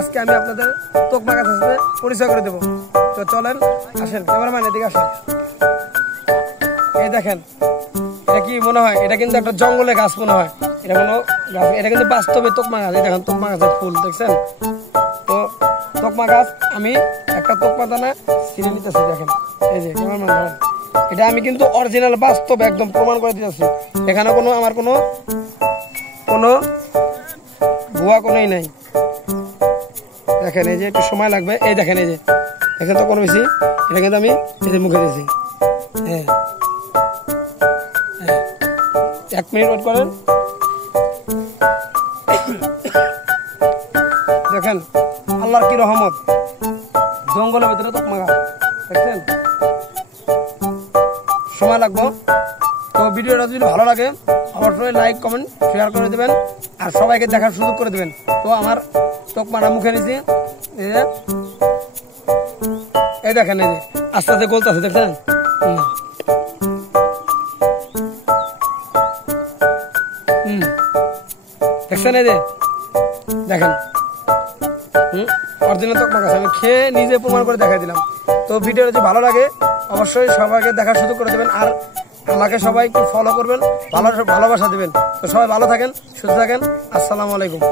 আজকে আমি আপনাদের তোকমা গাছের সাথে পরিচয় করে দেবো। তো চলেন, আসেন, ক্যামেরাম্যান এদিকে আসেন। এই দেখেন, এটা কি মনে হয়? এটা কিন্তু একটা জঙ্গলে গাছ মনে হয়। এটা কোনো গাছ, এটা কিন্তু বাস্তবে তোকমা গাছ। এই দেখেন তোকমা গাছের ফুল দেখছেন তো। তোকমা গাছ আমি একটা তোকমা দানা ছিঁড়ে নিতেছি, দেখেন এই যে ক্যামেরাম্যান ধরেন। এটা আমি কিন্তু অরিজিনাল বাস্তবে একদম প্রমাণ করে দিতেছি। এখানে কোনো আমার কোনো ভুয়া কোনোই নাই। দেখেন এই যে একটু সময় লাগবে। এই দেখেন, এই যে দেখেন তো কোনো বেশি, এটা কিন্তু আমি এই যে মুখে দিয়েছি। হ্যাঁ, 1 মিনিট ওয়েট করেন। দেখেন আল্লাহর কি রহমত, জঙ্গলের ভিতরে তোকমা গাছ দেখছেন। সময় লাগবো। তো ভিডিওটা যদি ভালো লাগে অবশ্যই লাইক কমেন্ট শেয়ার করে দেবেন আর সবাইকে দেখার সুযোগ করে দেবেন। তো আমার তোকমাটা মুখে নিয়েছি, এই দেখেন এই যে আস্তে আস্তে গলতেছে দেখছেন। দেখছেন এই যে দেখেন, অরিজিনাল তোকমা গাছ আমি খেয়ে নিজে প্রমাণ করে দেখাই দিলাম। তো ভিডিওটা যদি ভালো লাগে অবশ্যই সবাইকে দেখার সুযোগ করে দেবেন আর আমাকে সবাই একটু ফলো করবেন, ভালোবাসা দেবেন। তো সবাই ভালো থাকেন, সুস্থ থাকেন। আসসালামু আলাইকুম।